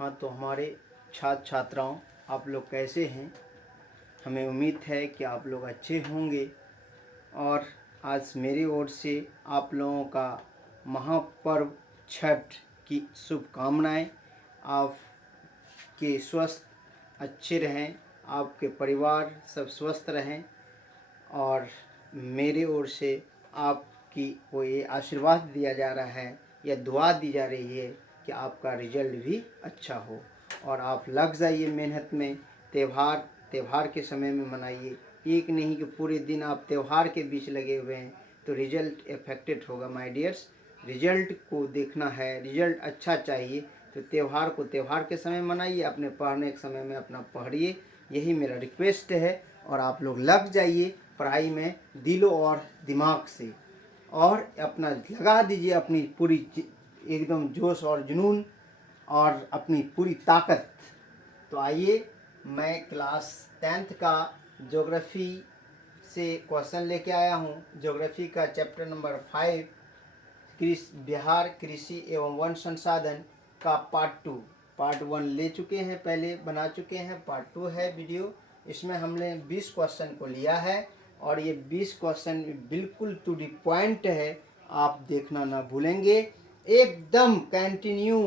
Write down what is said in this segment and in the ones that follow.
हाँ, तो हमारे छात्र छात्राओं, आप लोग कैसे हैं? हमें उम्मीद है कि आप लोग अच्छे होंगे। और आज मेरी ओर से आप लोगों का महापर्व छठ की शुभकामनाएं। आपके स्वस्थ अच्छे रहें, आपके परिवार सब स्वस्थ रहें, और मेरी ओर से आपकी को ये आशीर्वाद दिया जा रहा है या दुआ दी जा रही है कि आपका रिजल्ट भी अच्छा हो और आप लग जाइए मेहनत में। त्यौहार के समय में मनाइए, एक नहीं कि पूरे दिन आप त्यौहार के बीच लगे हुए हैं तो रिजल्ट इफेक्टेड होगा। माय डियर्स, रिजल्ट को देखना है, रिजल्ट अच्छा चाहिए तो त्यौहार को त्यौहार के समय मनाइए, अपने पढ़ने के समय में अपना पढ़िए, यही मेरा रिक्वेस्ट है। और आप लोग लग जाइए पढ़ाई में दिलो और दिमाग से, और अपना लगा दीजिए अपनी पूरी एकदम जोश और जुनून और अपनी पूरी ताकत। तो आइए, मैं क्लास 10th का ज्योग्राफी से क्वेश्चन लेके आया हूँ। ज्योग्राफी का चैप्टर नंबर 5 बिहार कृषि एवं वन संसाधन का पार्ट 1 ले चुके हैं, पहले बना चुके हैं। पार्ट 2 है वीडियो, इसमें हमने 20 क्वेश्चन को लिया है और ये 20 क्वेश्चन बिल्कुल टू द पॉइंट है, आप देखना ना भूलेंगे। एकदम कंटिन्यू,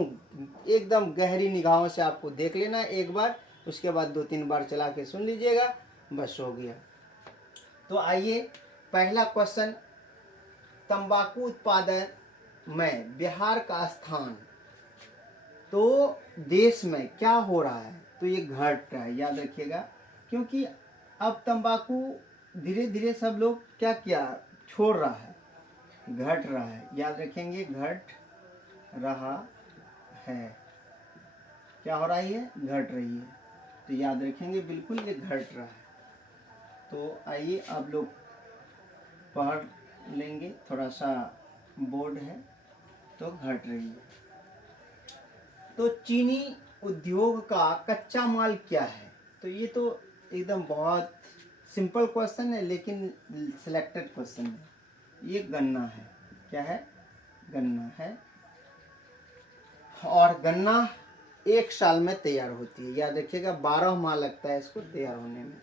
एकदम गहरी निगाहों से आपको देख लेना एक बार, उसके बाद 2-3 बार चला के सुन लीजिएगा, बस हो गया। तो आइए, पहला क्वेश्चन, तंबाकू उत्पादन में बिहार का स्थान तो देश में क्या हो रहा है? तो ये घट रहा है, याद रखिएगा, क्योंकि अब तंबाकू धीरे धीरे सब लोग क्या छोड़ रहा है, घट रहा है। याद रखेंगे, घट रहा है, क्या हो रही है? घट रही है। तो याद रखेंगे बिल्कुल, ये घट रहा है। तो आइए आप लोग पढ़ लेंगे, थोड़ा सा बोर्ड है तो घट रही है। तो चीनी उद्योग का कच्चा माल क्या है? तो ये तो एकदम बहुत सिंपल क्वेश्चन है, लेकिन सिलेक्टेड क्वेश्चन है। ये गन्ना है, क्या है? गन्ना है। और गन्ना 1 साल में तैयार होती है, याद रखिएगा, 12 माह लगता है इसको तैयार होने में।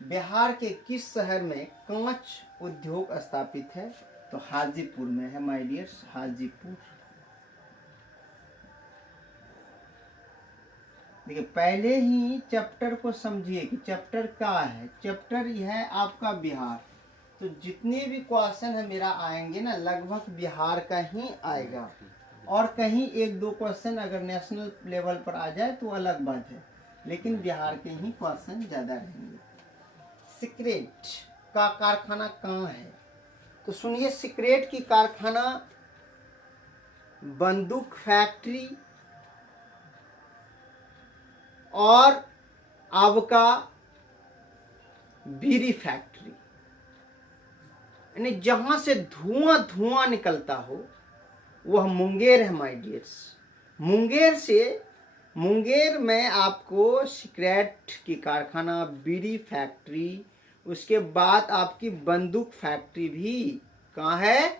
बिहार के किस शहर में कांच उद्योग स्थापित है? तो हाजीपुर में है माय डियर्स, हाजीपुर। देखिए, पहले ही चैप्टर को समझिए कि चैप्टर क्या है। चैप्टर यह है आपका बिहार, तो जितने भी क्वेश्चन है मेरा आएंगे ना, लगभग बिहार का ही आएगा, और कहीं 1-2 क्वेश्चन अगर नेशनल लेवल पर आ जाए तो अलग बात है, लेकिन बिहार के ही क्वेश्चन ज़्यादा रहेंगे। सिगरेट का कारखाना कहाँ है? तो सुनिए, सिगरेट की कारखाना बंदूक फैक्ट्री और आपका बीड़ी फैक्ट्री, यानी जहां से धुआं निकलता हो वह मुंगेर है माय डियर्स। मुंगेर में आपको सिगरेट की कारखाना, बीड़ी फैक्ट्री, उसके बाद आपकी बंदूक फैक्ट्री भी कहाँ है?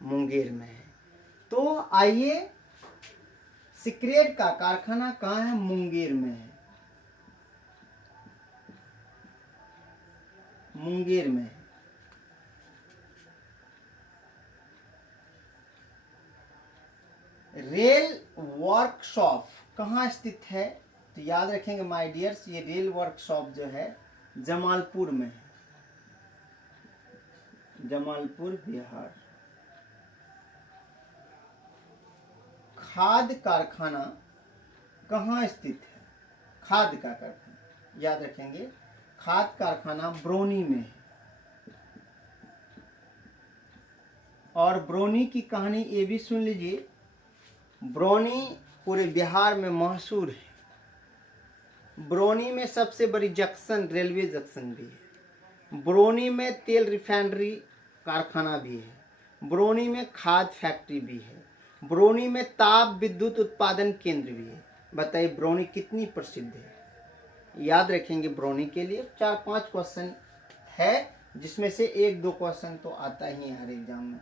मुंगेर में है। तो आइए, सिगरेट का कारखाना कहाँ है? मुंगेर में है, मुंगेर में है। रेल वर्कशॉप कहाँ स्थित है? तो याद रखेंगे माय डियर्स, ये रेल वर्कशॉप जो है जमालपुर में है, जमालपुर बिहार। खाद कारखाना कहाँ स्थित है? खाद का कारखाना, याद रखेंगे, खाद कारखाना ब्रोनी में है। और ब्रोनी की कहानी ये भी सुन लीजिए। ब्रोनी पूरे बिहार में मशहूर है। ब्रोनी में सबसे बड़ी जंक्शन, रेलवे जंक्शन भी है। ब्रोनी में तेल रिफाइनरी कारखाना भी है। ब्रोनी में खाद फैक्ट्री भी है। ब्रोनी में ताप विद्युत उत्पादन केंद्र भी है। बताइए ब्रोनी कितनी प्रसिद्ध है? याद रखेंगे, ब्रोनी के लिए 4-5 क्वेश्चन है, जिसमें से 1-2 क्वेश्चन तो आता ही है हर एग्जाम में।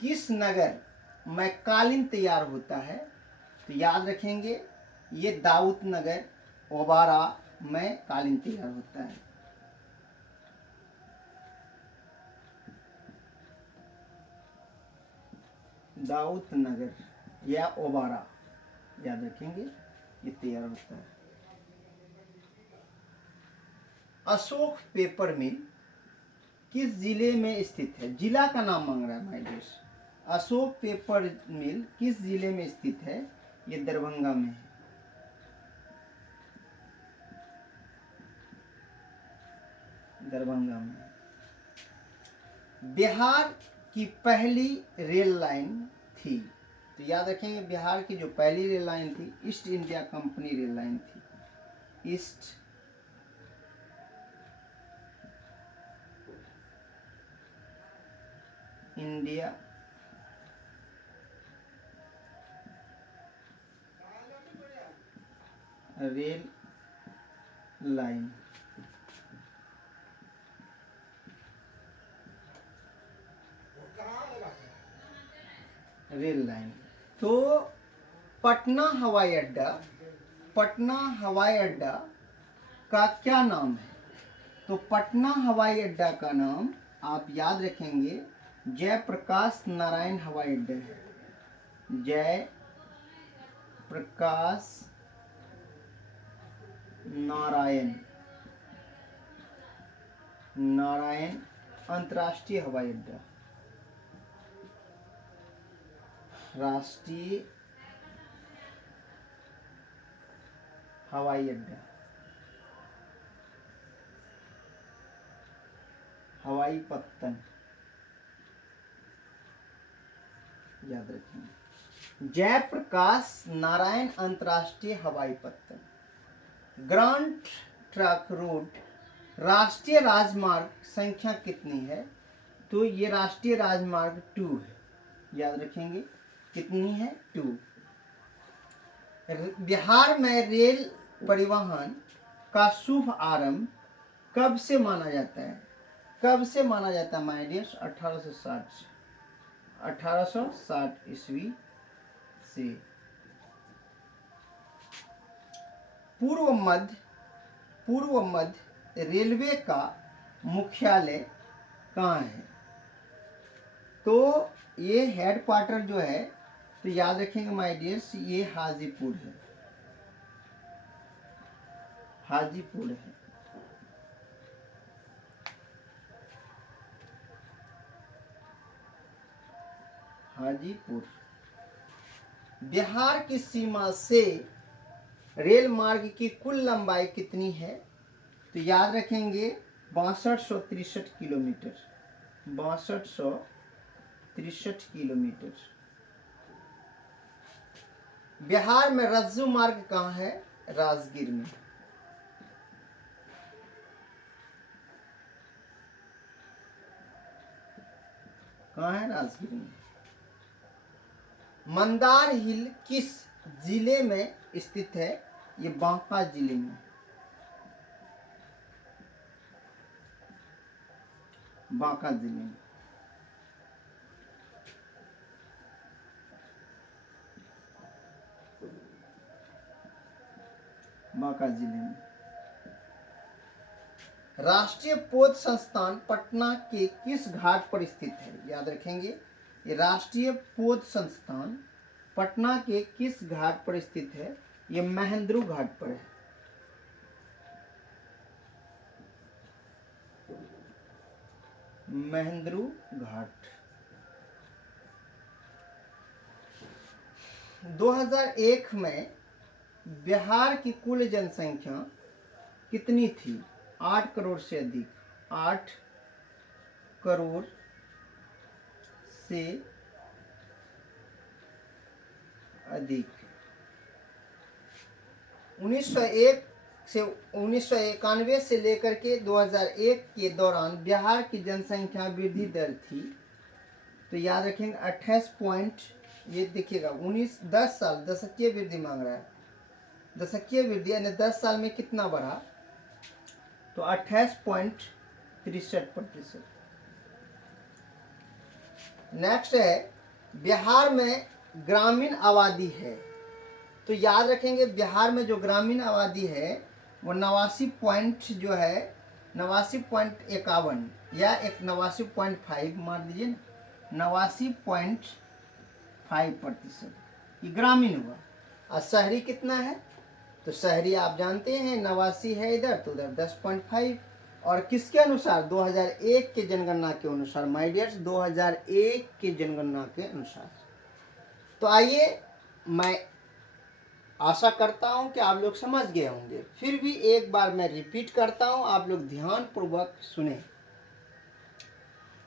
किस नगर में कालीन तैयार होता है? तो याद रखेंगे ये दाऊद नगर ओबारा में कालीन तैयार होता है। दाऊद नगर या ओबारा याद रखेंगे ये तैयार होता है। अशोक पेपर मिल किस जिले में स्थित है? जिला का नाम मांग रहा है माय डियर्स। अशोक पेपर मिल किस जिले में स्थित है? ये दरभंगा में है। दरभंगा में। बिहार की पहली रेल लाइन थी, तो याद रखेंगे बिहार की जो पहली रेल लाइन थी East India Company rail line थी। East India rail line. Rail line. तो पटना हवाई अड्डा, पटना हवाई अड्डा का क्या नाम है? तो पटना हवाई अड्डा का नाम आप याद रखेंगे जयप्रकाश नारायण हवाई अड्डा है। जय प्रकाश नारायण नारायण अंतर्राष्ट्रीय हवाई अड्डा, राष्ट्रीय हवाई अड्डा, हवाई पत्तन याद रखेंगे जयप्रकाश नारायण अंतर्राष्ट्रीय हवाई पत्तन। ग्रांड ट्रंक रोड राष्ट्रीय राजमार्ग संख्या कितनी है? तो ये राष्ट्रीय राजमार्ग 2 है, याद रखेंगे कितनी है? 2। बिहार में रेल परिवहन का शुभ आरंभ कब से माना जाता है? कब से माना जाता है माय डियर्स? 1860 से। 1860 ईस्वी से। पूर्व मध्य रेलवे का मुख्यालय कहाँ है? तो ये हेडक्वार्टर जो है तो याद रखेंगे माय डियर्स ये हाजीपुर है। हाजीपुर है। हाजीपुर। बिहार की सीमा से रेल मार्ग की कुल लंबाई कितनी है? तो याद रखेंगे 6263 किलोमीटर। 6263 किलोमीटर। बिहार में रज्जू मार्ग कहाँ है? राजगीर में। कहाँ है? राजगीर में। मंदार हिल किस जिले में स्थित है? ये बांका जिले में। बांका जिले में। बांका जिले में। राष्ट्रीय पोत संस्थान पटना के किस घाट पर स्थित है? याद रखेंगे ये राष्ट्रीय पोत संस्थान पटना के किस घाट पर स्थित है? ये महेंद्रू घाट पर है। महेंद्रू घाट। 2001 में बिहार की कुल जनसंख्या कितनी थी? 8 करोड़ से अधिक। 8 करोड़ से अधिक। 1901 से 1991 से लेकर के 2001 के दौरान बिहार की जनसंख्या वृद्धि दर थी तो याद रखेंगे 28 पॉइंट, ये देखिएगा 10 साल दशकीय वृद्धि मांग रहा है। दशकीय वृद्धि यानी 10 साल में कितना बढ़ा? तो 28.63%। नेक्स्ट है बिहार में ग्रामीण आबादी है तो याद रखेंगे बिहार में जो ग्रामीण आबादी है वो 89.51 या 89.5 मान लीजिए ना, 89.5% ये ग्रामीण हुआ। और शहरी कितना है, तो शहरी आप जानते हैं 89 है इधर, तो उधर 10.5। और किसके अनुसार, 2001 के जनगणना के अनुसार माय डियर्स, 2001 के जनगणना के अनुसार। तो आइए, मैं आशा करता हूं कि आप लोग समझ गए होंगे, फिर भी एक बार मैं रिपीट करता हूं, आप लोग ध्यान पूर्वक सुने।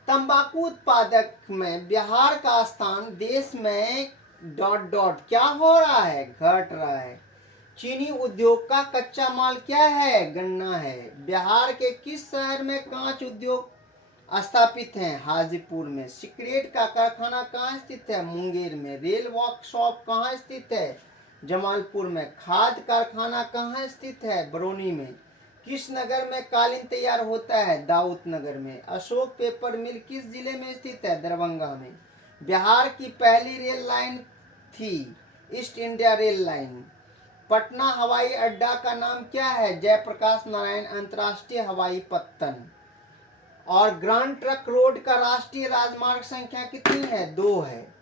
तंबाकू उत्पादक में बिहार का स्थान देश में ... क्या हो रहा है, घट रहा है। चीनी उद्योग का कच्चा माल क्या है, गन्ना है। बिहार के किस शहर में कांच उद्योग स्थापित है, हाजीपुर में। सिगरेट का कारखाना कहाँ स्थित है, मुंगेर में। रेल वर्कशॉप कहाँ स्थित है, जमालपुर में। खाद कारखाना कहाँ स्थित है, बरौनी में। किस नगर में कालीन तैयार होता है, दाऊद नगर में। अशोक पेपर मिल किस जिले में स्थित है, दरभंगा में। बिहार की पहली रेल लाइन थी East India rail line. Patna हवाई अड्डा का नाम क्या है, जयप्रकाश नारायण अंतर्राष्ट्रीय हवाई पत्तन। और ग्रांड ट्रक रोड का राष्ट्रीय राजमार्ग संख्या कितनी है, 2 है।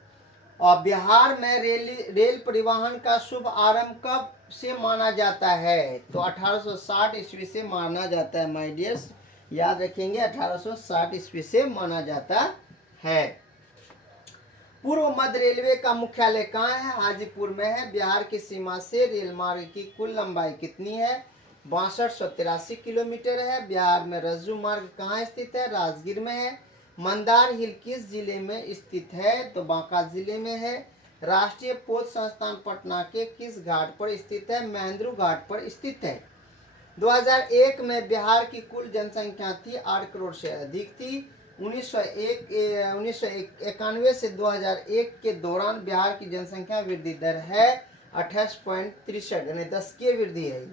और बिहार में रेल परिवहन का शुभ आरंभ कब से माना जाता है, तो 1860 ईस्वी से माना जाता है माय डियर्स, याद रखेंगे 1860 ईस्वी से माना जाता है। पूर्व मध्य रेलवे का मुख्यालय कहाँ है, हाजीपुर में है। बिहार की सीमा से रेल मार्ग की कुल लंबाई कितनी है, 6283 किलोमीटर है। बिहार में रज्जू मार्ग कहाँ स्थित है, राजगीर में है। मंदार हिल किस जिले में स्थित है, तो बांका जिले में है। राष्ट्रीय पोत संस्थान पटना के किस घाट पर स्थित है, महेंद्रू घाट पर स्थित है। 2001 में बिहार की कुल जनसंख्या थी 8 करोड़ से अधिक थी। 1991 से 2001 के दौरान बिहार की जनसंख्या वृद्धि दर है 28.63, यानी 10 की वृद्धि है।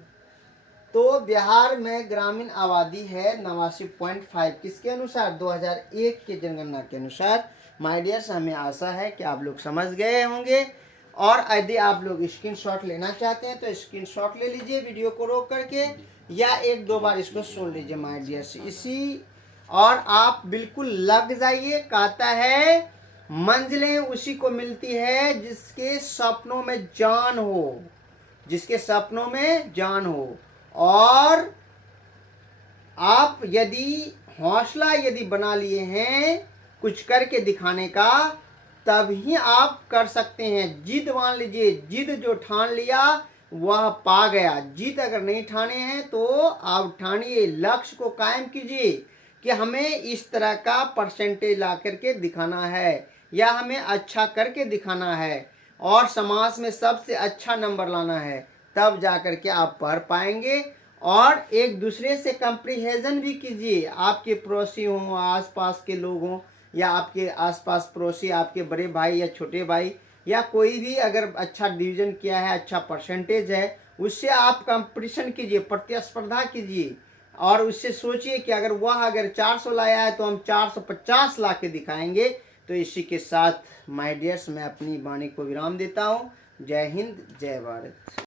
तो बिहार में ग्रामीण आबादी है 89.5, किसके अनुसार, 2001 के जनगणना के अनुसार। माय डियर्स, हमें आशा है कि आप लोग समझ गए होंगे। और यदि आप लोग स्क्रीनशॉट लेना चाहते हैं तो स्क्रीनशॉट ले लीजिए वीडियो को रोक करके, या 1-2 बार इसको सुन लीजिए माय डियर्स। इसी और आप बिल्कुल लग जाइए। कहता है मंजिलें उसी को मिलती है जिसके सपनों में जान हो, जिसके सपनों में जान हो। और आप यदि हौसला बना लिए हैं कुछ करके दिखाने का, तभी आप कर सकते हैं। जिद मान लीजिए, जिद जो ठान लिया वह पा गया। जिद अगर नहीं ठाने हैं तो आप ठानिए, लक्ष्य को कायम कीजिए कि हमें इस तरह का परसेंटेज ला करके दिखाना है, या हमें अच्छा करके दिखाना है, और समाज में सबसे अच्छा नंबर लाना है। तब जा कर के आप पढ़ पाएंगे। और एक दूसरे से कंप्रीहेजन भी कीजिए। आपके पड़ोसी हों, आसपास के लोग हों, या आपके आसपास पड़ोसी, आपके बड़े भाई या छोटे भाई, या कोई भी अगर अच्छा डिवीजन किया है, अच्छा परसेंटेज है, उससे आप कंपटीशन कीजिए, प्रतिस्पर्धा कीजिए। और उससे सोचिए कि अगर 400 लाया है तो हम 450 ला के दिखाएंगे। तो इसी के साथ माय डियर्स, मैं अपनी वाणी को विराम देता हूँ। जय हिंद, जय भारत।